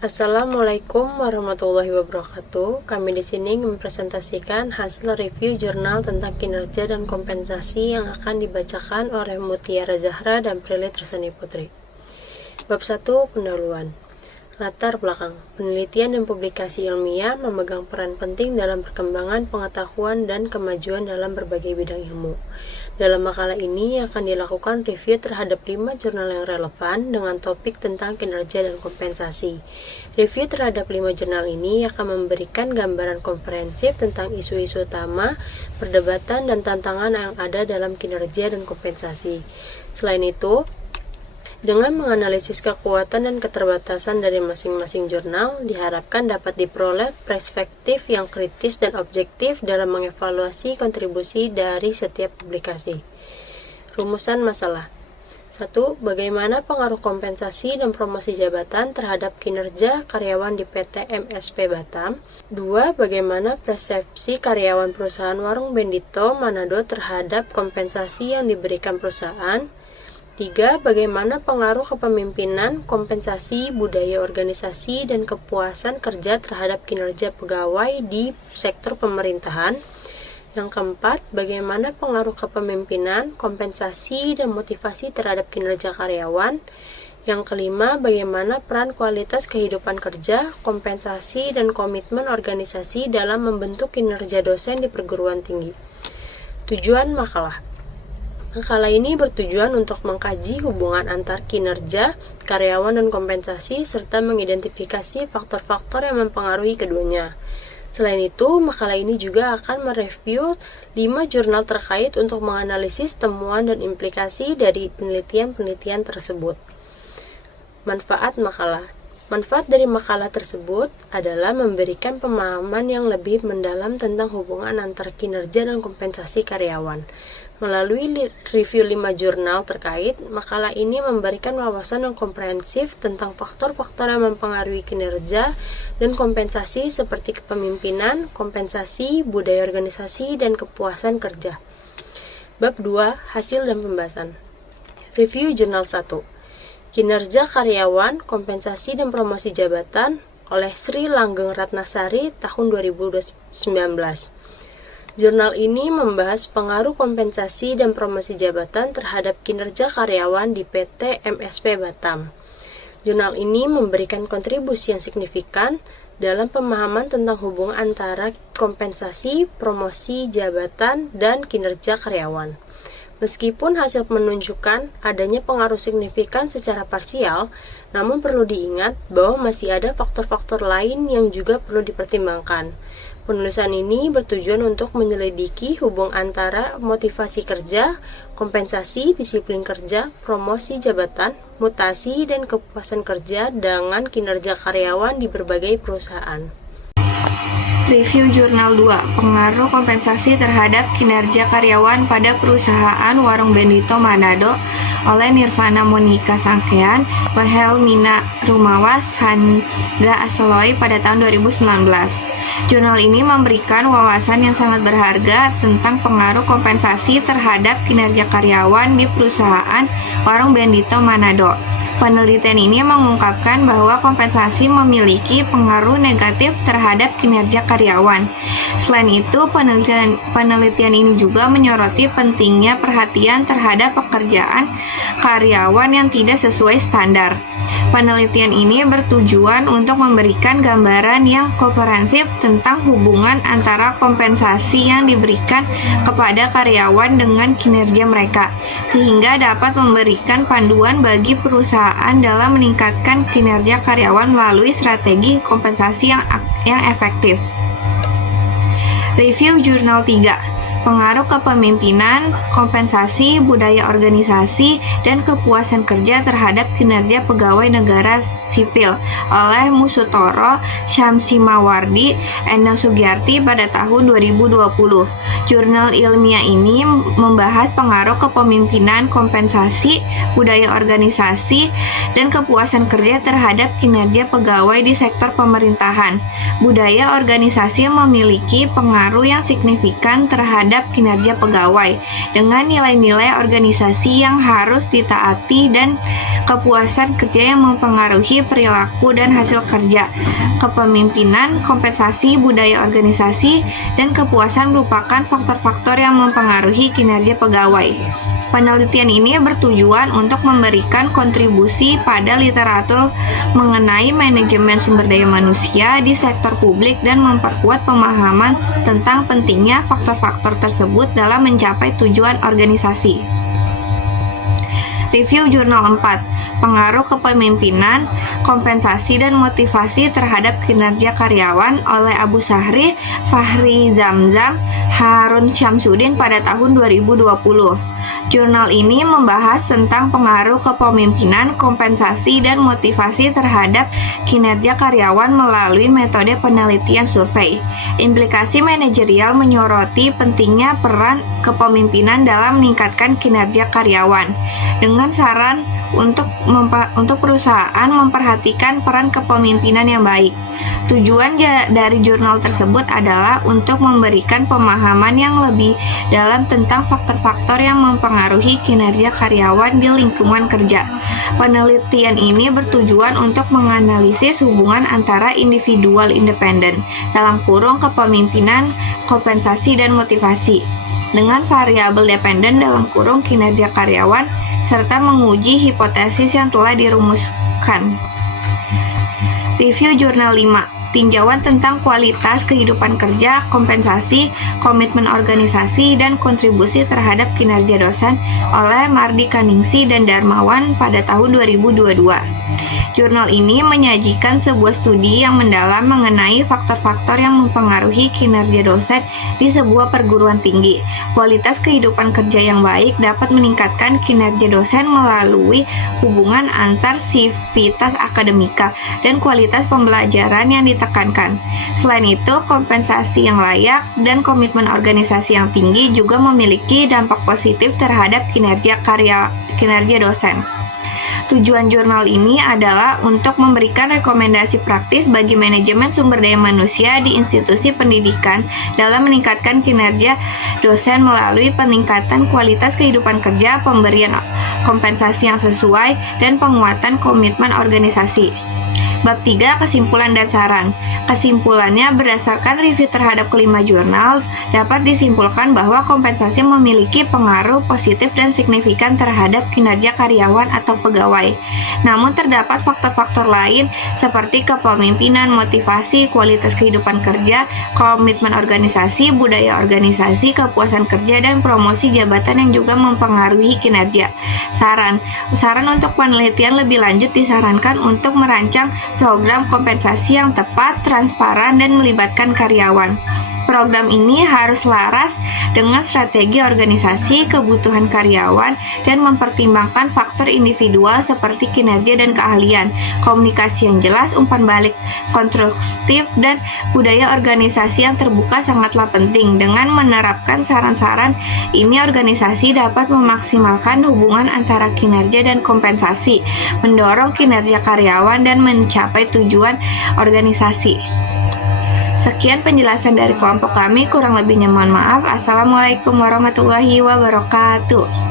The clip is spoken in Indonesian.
Assalamualaikum warahmatullahi wabarakatuh. Kami di sini mempresentasikan hasil review jurnal tentang kinerja dan kompensasi yang akan dibacakan oleh Mutiara Zahra dan Prilly Trisani Putri. Bab 1. Pendahuluan. Latar belakang. Penelitian dan publikasi ilmiah memegang peran penting dalam perkembangan pengetahuan dan kemajuan dalam berbagai bidang ilmu. Dalam makalah ini akan dilakukan review terhadap 5 jurnal yang relevan dengan topik tentang kinerja dan kompensasi. Review terhadap 5 jurnal ini akan memberikan gambaran komprehensif tentang isu-isu utama, perdebatan, dan tantangan yang ada dalam kinerja dan kompensasi. Selain itu, dengan menganalisis kekuatan dan keterbatasan dari masing-masing jurnal, diharapkan dapat diperoleh perspektif yang kritis dan objektif dalam mengevaluasi kontribusi dari setiap publikasi. Rumusan masalah. 1. Bagaimana pengaruh kompensasi dan promosi jabatan terhadap kinerja karyawan di PT MSP Batam? 2. Bagaimana persepsi karyawan perusahaan Warung Bendito Manado terhadap kompensasi yang diberikan perusahaan? 3. Bagaimana pengaruh kepemimpinan, kompensasi, budaya organisasi, dan kepuasan kerja terhadap kinerja pegawai di sektor pemerintahan? Yang keempat, bagaimana pengaruh kepemimpinan, kompensasi, dan motivasi terhadap kinerja karyawan? Yang kelima, bagaimana peran kualitas kehidupan kerja, kompensasi, dan komitmen organisasi dalam membentuk kinerja dosen di perguruan tinggi? Tujuan makalah. Makalah ini bertujuan untuk mengkaji hubungan antar kinerja, karyawan, dan kompensasi, serta mengidentifikasi faktor-faktor yang mempengaruhi keduanya. Selain itu, makalah ini juga akan mereview 5 jurnal terkait untuk menganalisis temuan dan implikasi dari penelitian-penelitian tersebut. Manfaat makalah. Manfaat dari makalah tersebut adalah memberikan pemahaman yang lebih mendalam tentang hubungan antar kinerja dan kompensasi karyawan. Melalui review 5 jurnal terkait, makalah ini memberikan wawasan yang komprehensif tentang faktor-faktor yang mempengaruhi kinerja dan kompensasi seperti kepemimpinan, kompensasi, budaya organisasi, dan kepuasan kerja. Bab 2. Hasil dan pembahasan. Review Jurnal 1. Kinerja karyawan, kompensasi, dan promosi jabatan oleh Sri Langgeng Ratnasari tahun 2019. Jurnal ini membahas pengaruh kompensasi dan promosi jabatan terhadap kinerja karyawan di PT MSP Batam. Jurnal ini memberikan kontribusi yang signifikan dalam pemahaman tentang hubungan antara kompensasi, promosi jabatan, dan kinerja karyawan. Meskipun hasil menunjukkan adanya pengaruh signifikan secara parsial, namun perlu diingat bahwa masih ada faktor-faktor lain yang juga perlu dipertimbangkan. Penulisan ini bertujuan untuk menyelidiki hubungan antara motivasi kerja, kompensasi, disiplin kerja, promosi jabatan, mutasi, dan kepuasan kerja dengan kinerja karyawan di berbagai perusahaan. Review Jurnal 2. Pengaruh kompensasi terhadap kinerja karyawan pada perusahaan Warung Bendito Manado oleh Nirvana Monika Sangkean, Wilhelmina Rumawas, Handra Asoloi pada tahun 2019. Jurnal ini memberikan wawasan yang sangat berharga tentang pengaruh kompensasi terhadap kinerja karyawan di perusahaan Warung Bendito Manado. Penelitian ini mengungkapkan bahwa kompensasi memiliki pengaruh negatif terhadap kinerja karyawan. Selain itu, penelitian ini juga menyoroti pentingnya perhatian terhadap pekerjaan karyawan yang tidak sesuai standar. Penelitian ini bertujuan untuk memberikan gambaran yang komprehensif tentang hubungan antara kompensasi yang diberikan kepada karyawan dengan kinerja mereka, sehingga dapat memberikan panduan bagi perusahaan dalam meningkatkan kinerja karyawan melalui strategi kompensasi yang efektif. Review Jurnal 3. Pengaruh kepemimpinan, kompensasi, budaya organisasi, dan kepuasan kerja terhadap kinerja pegawai negara sipil oleh Musutoro Syamsimawardi Eno Sugiyarti pada tahun 2020. Jurnal ilmiah ini membahas pengaruh kepemimpinan, kompensasi, budaya organisasi, dan kepuasan kerja terhadap kinerja pegawai di sektor pemerintahan. Budaya organisasi memiliki pengaruh yang signifikan terhadap terhadap kinerja pegawai dengan nilai-nilai organisasi yang harus ditaati dan kepuasan kerja yang mempengaruhi perilaku dan hasil kerja. Kepemimpinan, kompensasi, budaya organisasi, dan kepuasan merupakan faktor-faktor yang mempengaruhi kinerja pegawai. Penelitian ini bertujuan untuk memberikan kontribusi pada literatur mengenai manajemen sumber daya manusia di sektor publik dan memperkuat pemahaman tentang pentingnya faktor-faktor tersebut dalam mencapai tujuan organisasi. Review Jurnal 4, Pengaruh Kepemimpinan, Kompensasi dan Motivasi terhadap Kinerja Karyawan oleh Abu Sahri, Fahri Zamzam, Harun Syamsuddin pada tahun 2020. Jurnal ini membahas tentang pengaruh kepemimpinan, kompensasi, dan motivasi terhadap kinerja karyawan melalui metode penelitian survei. Implikasi manajerial menyoroti pentingnya peran kepemimpinan dalam meningkatkan kinerja karyawan. Dengan saran untuk perusahaan memperhatikan peran kepemimpinan yang baik. Tujuan dari jurnal tersebut adalah untuk memberikan pemahaman yang lebih dalam tentang faktor-faktor yang mempengaruhi kinerja karyawan di lingkungan kerja. Penelitian ini bertujuan untuk menganalisis hubungan antara individual independen (kepemimpinan, kompensasi, dan motivasi) dengan variabel dependen (kinerja karyawan) serta menguji hipotesis yang telah dirumuskan. Review Jurnal 5, Tinjauan tentang Kualitas Kehidupan Kerja, Kompensasi, Komitmen Organisasi, dan Kontribusi terhadap Kinerja Dosen oleh Mardi Kaningsi dan Darmawan pada tahun 2022. Jurnal ini menyajikan sebuah studi yang mendalam mengenai faktor-faktor yang mempengaruhi kinerja dosen di sebuah perguruan tinggi. Kualitas kehidupan kerja yang baik dapat meningkatkan kinerja dosen melalui hubungan antar sivitas akademika dan kualitas pembelajaran yang ditekankan. Selain itu, kompensasi yang layak dan komitmen organisasi yang tinggi juga memiliki dampak positif terhadap kinerja dosen. Tujuan jurnal ini adalah untuk memberikan rekomendasi praktis bagi manajemen sumber daya manusia di institusi pendidikan dalam meningkatkan kinerja dosen melalui peningkatan kualitas kehidupan kerja, pemberian kompensasi yang sesuai, dan penguatan komitmen organisasi. Bab 3, Kesimpulan dan Saran. Kesimpulannya, berdasarkan review terhadap kelima jurnal, dapat disimpulkan bahwa kompensasi memiliki pengaruh positif dan signifikan terhadap kinerja karyawan atau pegawai. Namun terdapat faktor-faktor lain seperti kepemimpinan, motivasi, kualitas kehidupan kerja, komitmen organisasi, budaya organisasi, kepuasan kerja, dan promosi jabatan yang juga mempengaruhi kinerja. Saran untuk penelitian lebih lanjut disarankan untuk merancang program kompensasi yang tepat, transparan, dan melibatkan karyawan. Program ini harus laras dengan strategi organisasi, kebutuhan karyawan, dan mempertimbangkan faktor individual seperti kinerja dan keahlian, komunikasi yang jelas, umpan balik konstruktif, dan budaya organisasi yang terbuka sangatlah penting. Dengan menerapkan saran-saran ini, organisasi dapat memaksimalkan hubungan antara kinerja dan kompensasi, mendorong kinerja karyawan, dan mencapai tujuan organisasi. Sekian penjelasan dari kelompok kami, kurang lebihnya mohon maaf. Assalamualaikum warahmatullahi wabarakatuh.